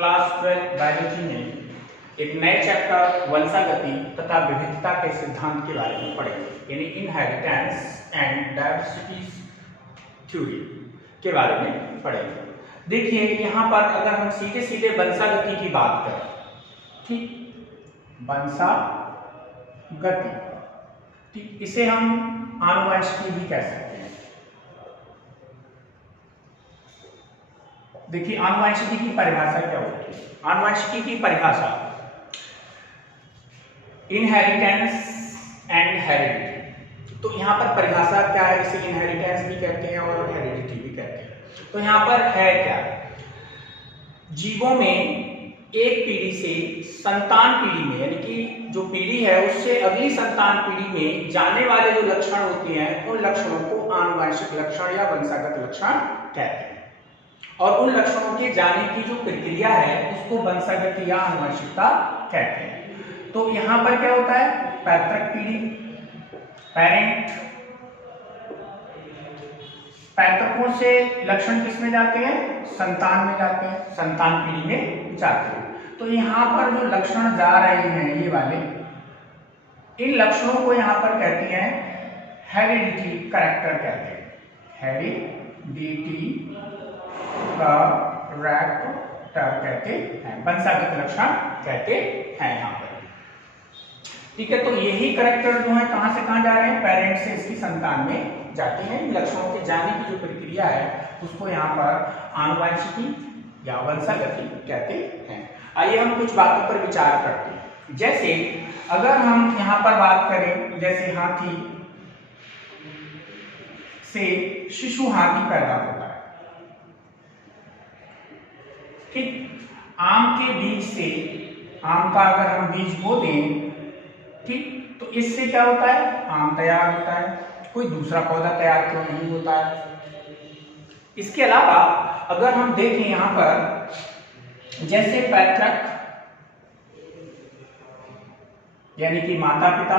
Class 12 biology में एक नए चैप्टर वंशागति तथा विविधता के सिद्धांत के बारे में पढ़ेंगे, यानी इनहेरिटेंस एंड डाइवर्सिटी थ्योरी के बारे में पढ़ेंगे। देखिए यहाँ पर अगर हम सीधे सीधे वंशागति की बात करें, ठीक, वंशागति, ठीक, इसे हम आनुवंशिकी भी कह सकते हैं। देखिए आनुवंशिकी की परिभाषा क्या होती है? आनुवंशिकी की परिभाषा इनहेरिटेंस एंड हेरिडिटी। तो यहाँ पर परिभाषा क्या है? इसे इनहेरिटेंस भी कहते हैं और हेरिडिटी भी कहते हैं। तो यहाँ पर है क्या? जीवों में एक पीढ़ी से संतान पीढ़ी में, यानी कि जो पीढ़ी है उससे अगली संतान पीढ़ी में जाने वाले जो लक्षण होते हैं उन लक्षणों को आनुवंशिक लक्षण या वंशागत लक्षण कहते हैं, और उन लक्षणों के जाने की जो प्रक्रिया है उसको वंशागति या आनुवंशिकता कहते हैं। तो यहाँ पर क्या होता है? पैतृक पीढ़ी, पेरेंट, पैतृकों से लक्षण किस में जाते हैं? संतान में जाते हैं, संतान पीढ़ी में जाते हैं। तो यहाँ पर जो लक्षण जा रहे हैं ये वाले, इन लक्षणों को यहाँ पर कहते हैं हेरिडिटी कैरेक्टर कहते हैं, हेरिडिटी कैरेक्टर कहते हैं, वंशागत लक्षण कहते हैं यहाँ पर। ठीक है, तो यही कैरेक्टर जो है कहां से कहां जा रहे हैं? पेरेंट से इसकी संतान में जाते हैं। लक्षणों के जाने की जो प्रक्रिया है उसको यहाँ पर आनुवंशिकी या वंशागति कहते हैं। आइए हम कुछ बातों पर विचार करते हैं। जैसे अगर हम यहाँ पर बात करें, जैसे हाथी से शिशु हाथी पैदा होता है, ठीक, आम के बीज से, आम का अगर हम बीज बो दें, ठीक, तो इससे क्या होता है? आम तैयार होता है। कोई दूसरा पौधा तैयार क्यों नहीं होता है? इसके अलावा अगर हम देखें यहां पर, जैसे पैतृक यानी कि माता पिता,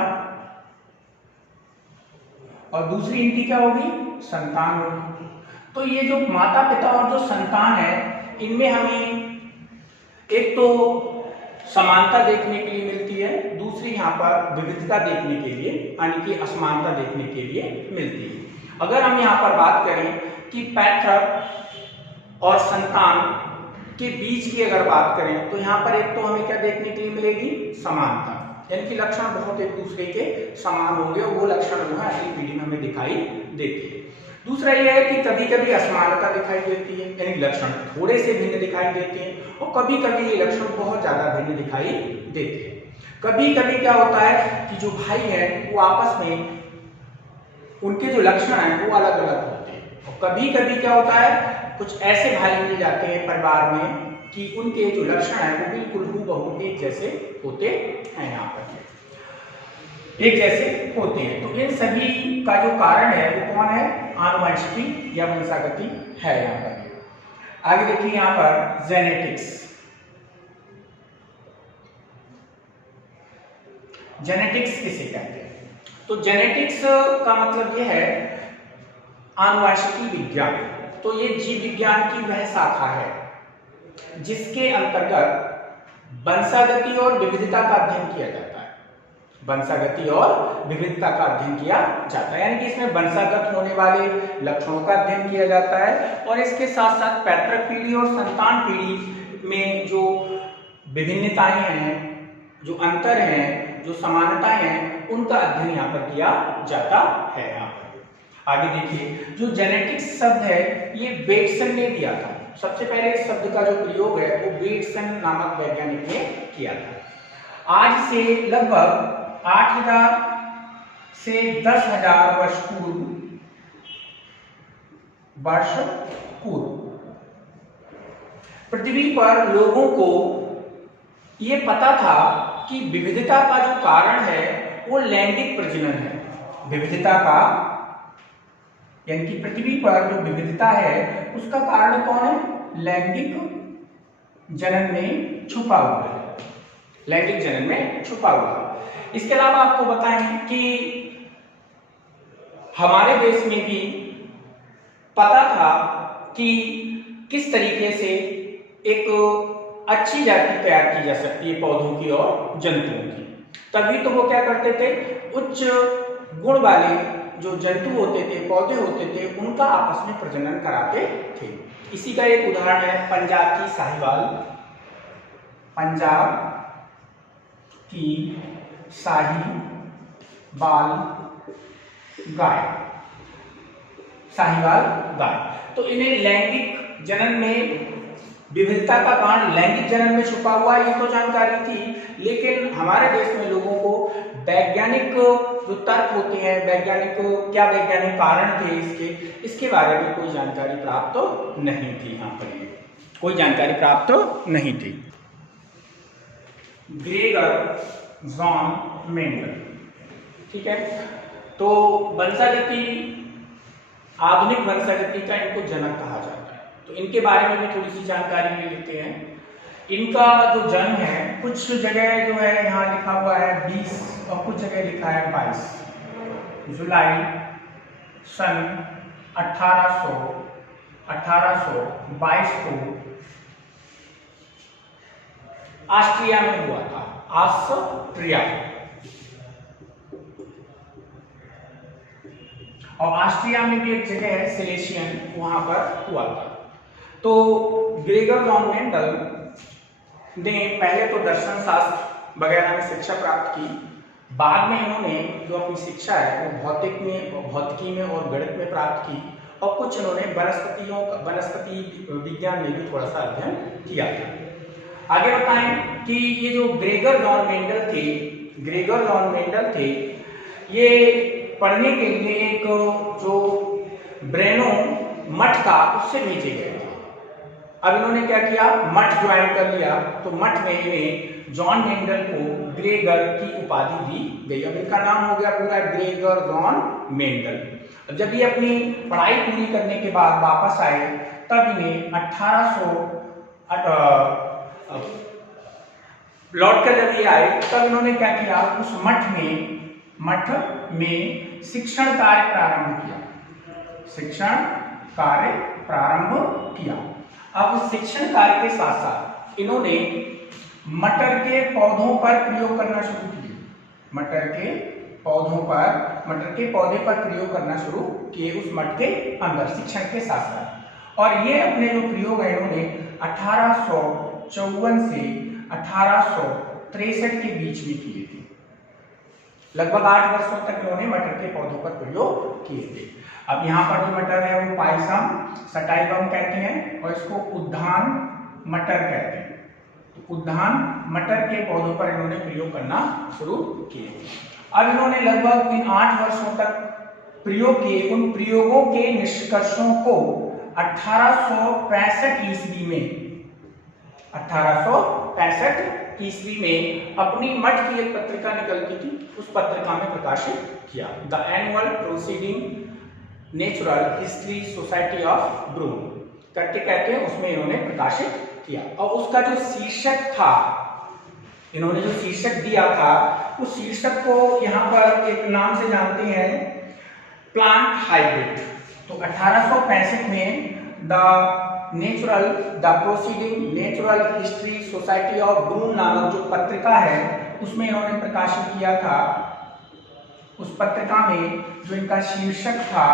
और दूसरी इनकी क्या होगी? संतान होगी। तो ये जो माता पिता और जो संतान है इनमें हमें एक तो समानता देखने के लिए मिलती है, दूसरी यहाँ पर विविधता देखने के लिए, यानी कि असमानता देखने के लिए मिलती है। अगर हम यहाँ पर बात करें कि पैतृक और संतान के बीच की अगर बात करें तो यहाँ पर एक तो हमें क्या देखने के लिए मिलेगी? समानता, यानी कि लक्षण बहुत एक दूसरे के समान होंगे और वो लक्षण जो है अगली पीढ़ी में हमें दिखाई देते हैं। दूसरा यह है कि कभी कभी असमानता दिखाई देती है, यानी लक्षण थोड़े से भिन्न दिखाई देते हैं, और कभी कभी ये लक्षण बहुत ज्यादा भिन्न दिखाई देते हैं। कभी कभी क्या होता है कि जो भाई हैं वो आपस में उनके जो लक्षण हैं वो अलग अलग होते हैं, और कभी कभी क्या होता है कुछ ऐसे भाई मिल जाते हैं परिवार में कि उनके जो लक्षण हैं वो बिल्कुल हूबहू एक जैसे होते हैं, यहाँ पर एक जैसे होते हैं। तो इन सभी का जो कारण है वो कौन है? आनुवंशिकी या वंशागति है। यहाँ पर आगे देखिए, यहाँ पर जेनेटिक्स, जेनेटिक्स किसे कहते हैं? तो जेनेटिक्स का मतलब यह है आनुवंशिकी विज्ञान। तो ये जीव विज्ञान की वह शाखा है जिसके अंतर्गत वंशागति और विविधता का अध्ययन किया जाता है, वंशागति और विविधता का अध्ययन किया जाता है, यानी कि इसमें वंशागत होने वाले लक्षणों का अध्ययन किया जाता है, और इसके साथ साथ पैतृक पीढ़ी और संतान पीढ़ी में जो विभिन्नताएं हैं, जो अंतर हैं, जो समानताएं हैं, उनका अध्ययन यहाँ पर किया जाता है। यहाँ पर आगे देखिए, जो जेनेटिक्स शब्द है ये बेटसन ने दिया था। सबसे पहले इस शब्द का जो प्रयोग है वो बेटसन नामक वैज्ञानिक ने किया था। आज से लगभग 8000 से 10,000 वर्ष पूर्व पृथ्वी पर लोगों को ये पता था कि विविधता का जो कारण है वो लैंगिक प्रजनन है। विविधता का, यानी कि पृथ्वी पर जो विविधता है उसका कारण कौन है? लैंगिक जनन में छुपा हुआ है, लैंगिक जनन में छुपा हुआ है। इसके अलावा आपको बताएं कि हमारे देश में भी पता था कि किस तरीके से एक अच्छी जाति तैयार की जा सकती है पौधों की और जंतुओं की। तभी तो वो क्या करते थे, उच्च गुण वाले जो जंतु होते थे, पौधे होते थे, उनका आपस में प्रजनन कराते थे। इसी का एक उदाहरण है पंजाब की साहिवाल, पंजाब की साहिवाल गाय, साहिवाल गाय। तो इन्हें लैंगिक जनन में विविधता का कारण लैंगिक जनन में छुपा हुआ ये तो जानकारी थी, लेकिन हमारे देश में लोगों को वैज्ञानिक जो तर्क होते हैं, वैज्ञानिक क्या वैज्ञानिक कारण थे इसके बारे में कोई जानकारी प्राप्त तो नहीं थी। यहाँ पर कोई जानकारी प्राप्त तो नहीं थी। ग्रेगर जॉन मेंडल, ठीक है, तो वंशागति, आधुनिक वंशागति का इनको जनक कहा जाता है। तो इनके बारे में भी थोड़ी सी जानकारी ले लेते हैं। इनका जो जन्म है, कुछ जगह जो है यहाँ लिखा हुआ है 20 और कुछ जगह लिखा है 22 जुलाई सन 1822 को ऑस्ट्रिया में हुआ था। ऑस्ट्रिया, और ऑस्ट्रिया में भी एक जगह है सिलेशियन, वहां पर हुआ था। तो ग्रेगर जॉन मेंडल ने पहले तो दर्शन शास्त्र वगैरह में शिक्षा प्राप्त की, बाद में इन्होंने जो अपनी शिक्षा है वो भौतिकी में और गणित में प्राप्त की, और कुछ इन्होंने वनस्पति विज्ञान में भी थोड़ा सा अध्ययन किया था। आगे बताएं कि ये जो ग्रेगर जॉन मेंडल थे, ये पढ़ने के लिए एक जो ब्रेनो मठ था उससे भेजे गए थे। अब इन्होंने क्या किया, मठ ज्वाइन कर लिया, तो मठ में इन्हें जॉन मेंडल को ग्रेगर की उपाधि दी गई। अब इनका नाम हो गया पूरा ग्रेगर जॉन मेंडल। अब जब ये अपनी पढ़ाई पूरी करने के बाद वापस आए, तब इन्हें 1800 लौट कर जब ये आए, तब इन्होंने क्या किया, उस मठ में शिक्षण कार्य प्रारंभ किया। अब उस शिक्षण कार्य के साथ साथ इन्होंने मटर के पौधों पर प्रयोग करना शुरू किए। मटर के पौधे पर प्रयोग करना शुरू किए उस मठ के अंदर शिक्षण के साथ साथ। और ये अपने जो प्रयोग है इन्होंने 1854 से 1863 के बीच में किए थे। लगभग 8 वर्षों तक इन्होंने मटर के पौधों पर प्रयोग किए थे। अब यहाँ पर जो मटर है वो पाइसम सटाइवम कहते हैं, और इसको उद्यान मटर कहते हैं। तो उद्यान मटर के पौधों पर इन्होंने प्रयोग करना शुरू किए। अब इन्होंने लगभग इन 8 वर्षों तक प्रयोग किए। उन प्रयोगों के निष्कर्षों को 1865 ईस्वी में अपनी मठ की एक पत्रिका निकलती थी, उस पत्रिका में प्रकाशित किया। The annual proceeding natural history society of Broom करके कहते हैं, उसमें इन्होंने प्रकाशित किया। और उसका जो शीर्षक था, इन्होंने जो शीर्षक दिया था, उस शीर्षक को यहाँ पर एक नाम से जानते हैं, प्लांट हाइब्रिड। तो 1865 में the proceeding natural history society of Broom नामक जो पत्रिका है, उसमें इन्होंने प्रकाशित किया था। उस पत्रिका में जो इनका शीर्षक था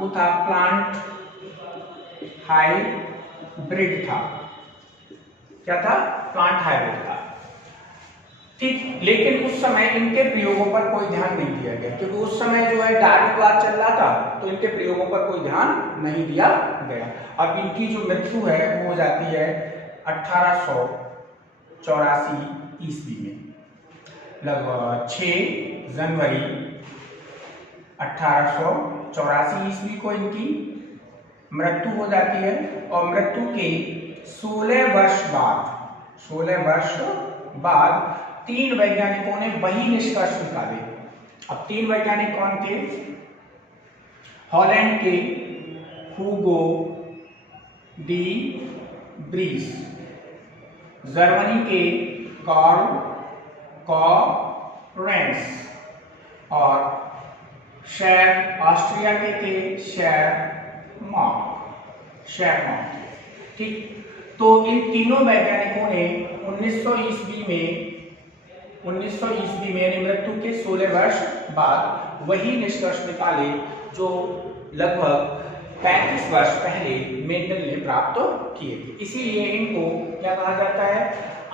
वो था प्लांट हाइब्रिड था। क्या था? प्लांट हाइब्रिड था। ठीक, लेकिन उस समय इनके प्रयोगों पर कोई ध्यान नहीं दिया गया, क्योंकि उस समय जो है डार्विनवाद चल रहा था, तो इनके प्रयोगों पर कोई ध्यान नहीं दिया गया। अब इनकी जो मृत्यु है वो हो जाती है 1884 ईस्वी में। लगभग 6 जनवरी 1884 ईस्वी को इनकी मृत्यु हो जाती है। और मृत्यु के 16 वर्ष बाद 3 वैज्ञानिकों ने वही निष्कर्ष निकाले। अब 3 वैज्ञानिक कौन थे? हॉलैंड के हुगो डी ब्रीस, जर्मनी के कार्ल कॉरेंस, और ऑस्ट्रिया के थे शेरमार्क। ठीक, तो इन तीनों वैज्ञानिकों ने 1900 ईस्वी में यानी मृत्यु के 16 वर्ष बाद वही निष्कर्ष निकाले जो लगभग 35 वर्ष पहले मेंडल ने प्राप्त किए थे। इसीलिए इनको क्या कहा जाता है,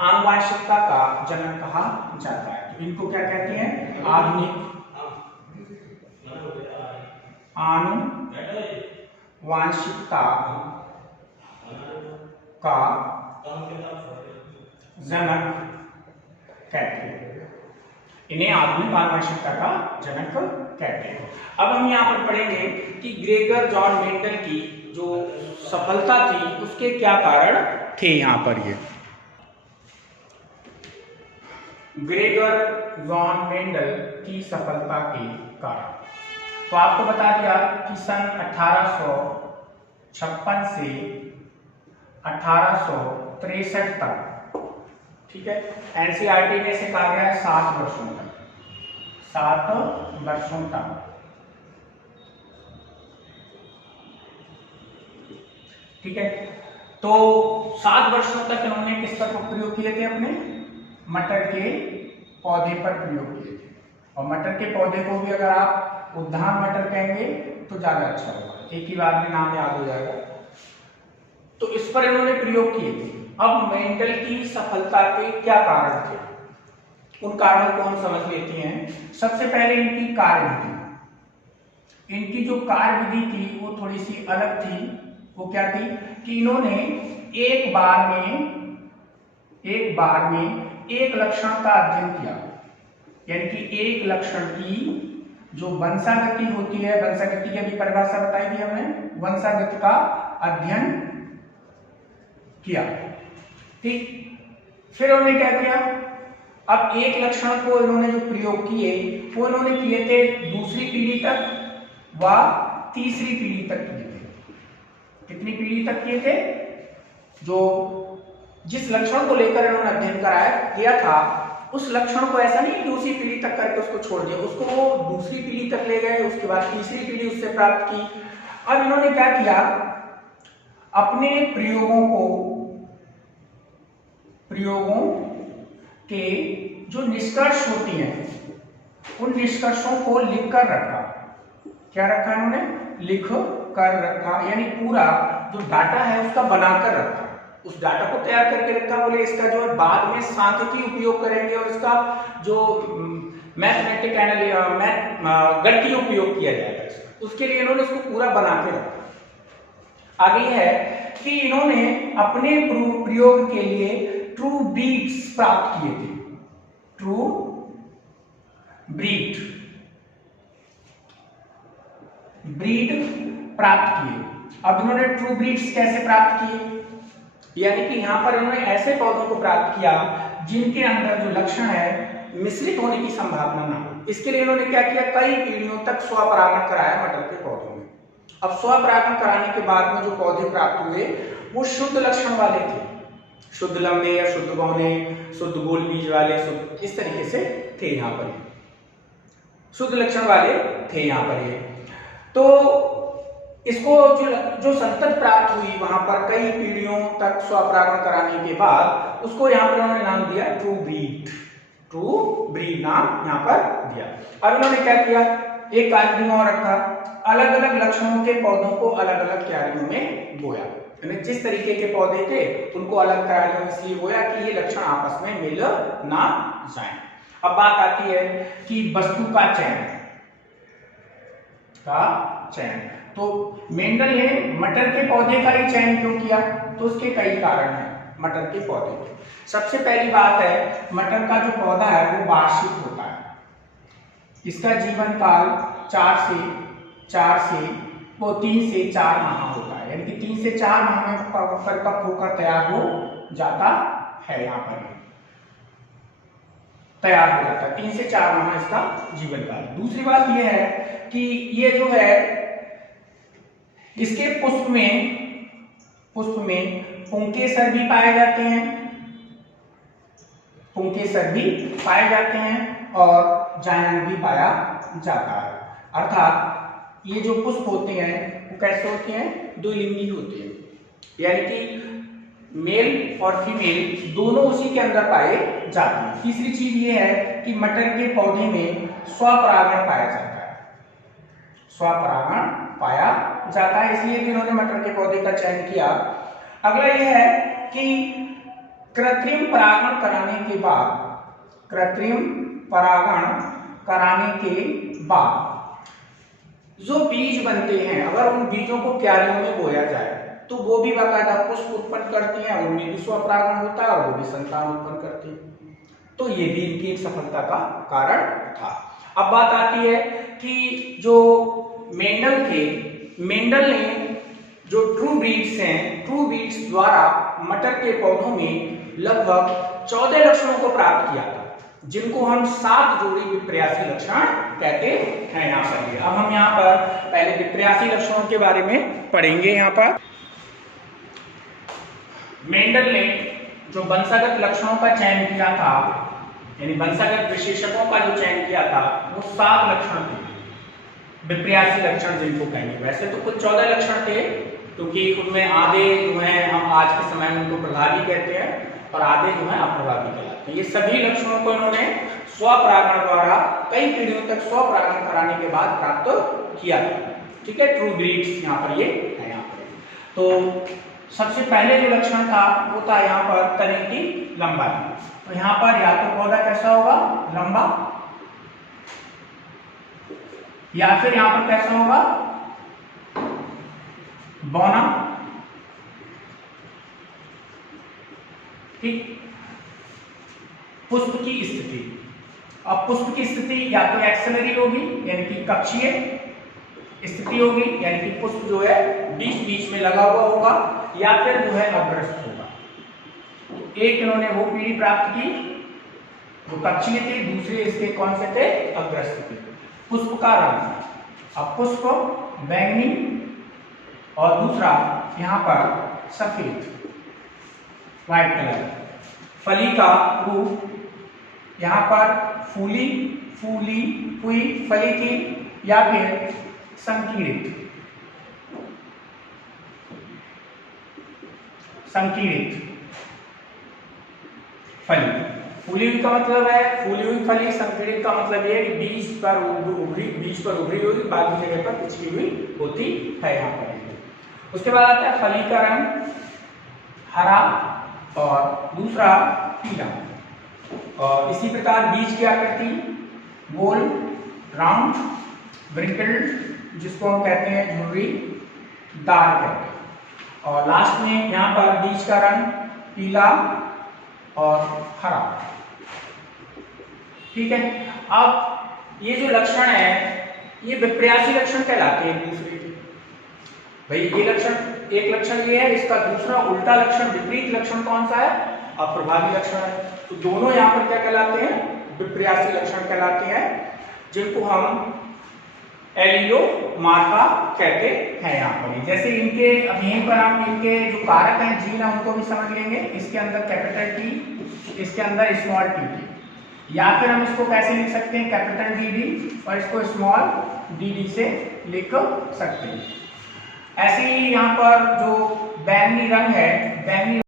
आनुवांशिकता का जनक कहा जाता है। तो इनको क्या कहते हैं, आधुनिक आनुवांशिकता का जनक कहते हैं, इन्हें आधुनिक आनुवांशिकता का जनक कहते हैं। अब हम यहाँ पर पढ़ेंगे कि ग्रेगर जॉन मेंडल की जो सफलता थी उसके क्या कारण थे। यहाँ पर ये ग्रेगर जॉन मेंडल की सफलता के कारण, तो आपको बता दिया कि सन 1856 से 1863 तक, ठीक है, एनसीईआरटी ने इसे कहा गया है 7 वर्षों तक, 7 वर्षों तक, ठीक है। तो 7 वर्षों तक इन्होंने किस पर प्रयोग किए थे, अपने मटर के पौधे पर प्रयोग किए थे। और मटर के पौधे को भी अगर आप उद्यान मटर कहेंगे तो ज्यादा अच्छा होगा, एक ही बार में नाम याद हो जाएगा। तो इस पर इन्होंने प्रयोग किए थे। अब मेंडल की सफलता के क्या कारण थे, उन कारणों को हम समझ लेते हैं। सबसे पहले इनकी कार्यविधि, इनकी जो कार्यविधि थी वो थोड़ी सी अलग थी। वो क्या थी कि इन्होंने एक बार में एक लक्षण का अध्ययन किया, यानी कि एक लक्षण की जो वंशागति होती है, वंशागति की अभी परिभाषा बताई थी हमने, वंशागति का अध्ययन किया, ठीक। फिर उन्होंने क्या किया, अब एक लक्षण को इन्होंने जो प्रयोग किए वो इन्होंने किए थे दूसरी पीढ़ी तक व तीसरी पीढ़ी तक किए थे। कितनी पीढ़ी तक किए थे, जो जिस लक्षण को लेकर इन्होंने अध्ययन कराया गया था उस लक्षण को ऐसा नहीं कि उसी पीढ़ी तक करके उसको छोड़ दिया, उसको वो दूसरी पीढ़ी तक ले गए, उसके बाद तीसरी पीढ़ी उससे प्राप्त की। अब इन्होंने क्या किया, अपने प्रयोगों के जो निष्कर्ष होती हैं उन निष्कर्षों को लिख कर रखा। क्या रखा इन्होंने, लिख कर रखा, यानी पूरा जो डाटा है उसका बनाकर रखा, उस डाटा को तैयार करके रखा। बोले इसका जो है बाद में सांख्यिकी उपयोग करेंगे और इसका जो मैथमेटिक गणितीय उपयोग किया जाएगा, उसके लिए इन्होंने इसको पूरा बना के रखा। आगे है कि इन्होंने अपने प्रयोग के लिए ट्रू ब्रीड्स प्राप्त किए थे, ट्रू ब्रीड प्राप्त किए। अब इन्होंने ट्रू ब्रीड्स कैसे प्राप्त किए, यानी कि यहां पर इन्होंने ऐसे पौधों को प्राप्त किया जिनके अंदर जो लक्षण है मिश्रित होने की संभावना ना हो। इसके लिए इन्होंने क्या किया, कई पीढ़ियों तक स्वपरागण कराया मटर के पौधों में। अब स्वपरागण कराने के बाद में जो पौधे प्राप्त हुए वो शुद्ध लक्षण वाले थे, शुद्ध लंबे या शुद्ध बौने, शुद्ध गोल बीज वाले, शुद्ध इस तरीके से थे, यहाँ पर शुद्ध लक्षण वाले थे यहाँ पर ये। तो इसको जो संतत प्राप्त हुई वहां पर कई पीढ़ियों तक स्वपरागण कराने के बाद उसको यहाँ पर उन्होंने नाम दिया ट्रू ब्रीड नाम यहाँ पर दिया। अब इन्होंने क्या किया, एक क्यारियों में रखा, अलग अलग लक्षणों के पौधों को अलग अलग क्यारियों में बोया, यानी जिस तरीके के पौधे थे उनको अलग क्यारियों में इसलिए बोया कि ये लक्षण आपस में मिल ना जाए। अब बात आती है कि वस्तु का चयन, तो मेंडल ने मटर के पौधे का ही चयन क्यों किया, तो उसके कई कारण हैं मटर के पौधे के। सबसे पहली बात है, मटर का जो पौधा है वो वार्षिक होता है, इसका जीवन काल 3 से 4 माह होता है, यानी कि 3 से 4 माह में परिपक्व होकर तैयार हो जाता है, यहाँ पर तैयार हो जाता है, 3 से 4 माह इसका जीवन काल। दूसरी बात यह है कि ये जो है इसके पुष्प में पुंकेसर भी पाए जाते हैं, और जायन भी पाया जाता है। अर्थात ये जो पुष्प होते हैं वो कैसे होते हैं, द्विलिंगी होते हैं, यानी कि मेल और फीमेल दोनों उसी के अंदर पाए जाते हैं। तीसरी चीज ये है कि मटर के पौधे में स्वपरागण पाया जाता है, स्वपरागण पाया जाता है, इसलिए भी इन्होंने मटर के पौधे का चयन किया। अगला यह है कि कृत्रिम परागण कराने के बाद, कृत्रिम परागण कराने के बाद जो बीज बनते हैं, अगर उन बीजों को क्यारियों में बोया जाए तो वो भी बाकायदा पुष्प उत्पन्न करती हैं, उनमें भी स्वपरागण होता है और वो भी संतान उत्पन्न करती है। तो ये भी इनकी एक सफलता का कारण था। अब बात आती है कि जो मेंडल ने जो ट्रू बीट्स हैं, ट्रू बीट्स द्वारा मटर के पौधों में लगभग 14 लक्षणों को प्राप्त किया था, जिनको हम 7 जोड़ी विपर्यासी लक्षण कहते हैं। यहाँ पर अब हम यहाँ पर पहले विपर्यासी लक्षणों के बारे में पढ़ेंगे। यहाँ पर मेंडल ने जो वंशागत लक्षणों का चयन किया था, यानी वंशागत विशेषकों का जो चयन किया था, वो 7 लक्षण थे, विपर्यासी लक्षण जिनको कहेंगे। वैसे तो कुल 14 लक्षण थे, क्योंकि उनमें आधे जो है हम आज के समय में उनको प्रभावी कहते हैं और आधे जो है अप्रभावी कहलाते हैं। ये सभी लक्षणों को इन्होंने स्वपरागण द्वारा कई पीढ़ियों तक स्वपरागण कराने के बाद प्राप्त किया था। ठीक है, ट्रू ब्रीड्स यहाँ पर ये है। यहाँ पर तो सबसे पहले जो लक्षण था वो था यहाँ पर तने की लंबाई। तो यहाँ पर या तो पौधा कैसा होगा, लंबा, या फिर यहाँ पर कैसा होगा, बौना। ठीक, पुष्प की स्थिति, अब पुष्प की स्थिति या तो एक्सेलरी होगी यानी कि कक्षीय स्थिति होगी, यानी कि पुष्प जो है बीच बीच में लगा हुआ होगा, या फिर जो है अग्रस्त होगा। तो एक इन्होंने वो पीढ़ी प्राप्त की जो कक्षीय थे, दूसरे इसके कौन से थे, अग्रस्त थे। पुष्प का रंग, अब पुष्प बैंगनी और दूसरा यहाँ पर सफेद, व्हाइट कलर। फली का रूप यहाँ पर फूली, फूली हुई फली थी, या फिर संकीर्णित, संकीर्णित फली। फूली हुई का मतलब है फूली हुई फली, संकीर्णित का मतलब ये है कि बीज पर उभरी हुई, बाकी जगह पर पिछली हुई होती है। यहाँ पर उसके बाद आता है फली का रंग हरा और दूसरा पीला, और इसी प्रकार बीज की आकृति गोल, राउंड, ब्रिंकल्ड, जिसको हम कहते हैं झुर्रीदार कहते हैं, और लास्ट में यहाँ पर बीज का रंग पीला और हरा। ठीक है, अब ये जो लक्षण है ये विपर्यासी लक्षण कहलाते हैं दूसरे के। भाई ये लक्षण, एक लक्षण ये है, इसका दूसरा उल्टा लक्षण, विपरीत लक्षण कौन सा है, अप्रभावी लक्षण है। तो दोनों यहाँ पर क्या कहलाते हैं, विपर्यासी लक्षण कहलाते हैं, जिनको हम एलियोमार्फा कहते हैं। यहाँ पर जैसे इनके, अब यहीं पर हम इनके जो कारक हैं, जीन है, उनको भी समझ लेंगे। इसके अंदर कैपिटल टी, इसके अंदर स्मॉल टी, या फिर हम इसको कैसे लिख सकते हैं, कैपिटल डी डी और इसको स्मॉल डी डी से लिख सकते हैं। ऐसे ही यहाँ पर जो बैंगनी रंग है, बैंगनी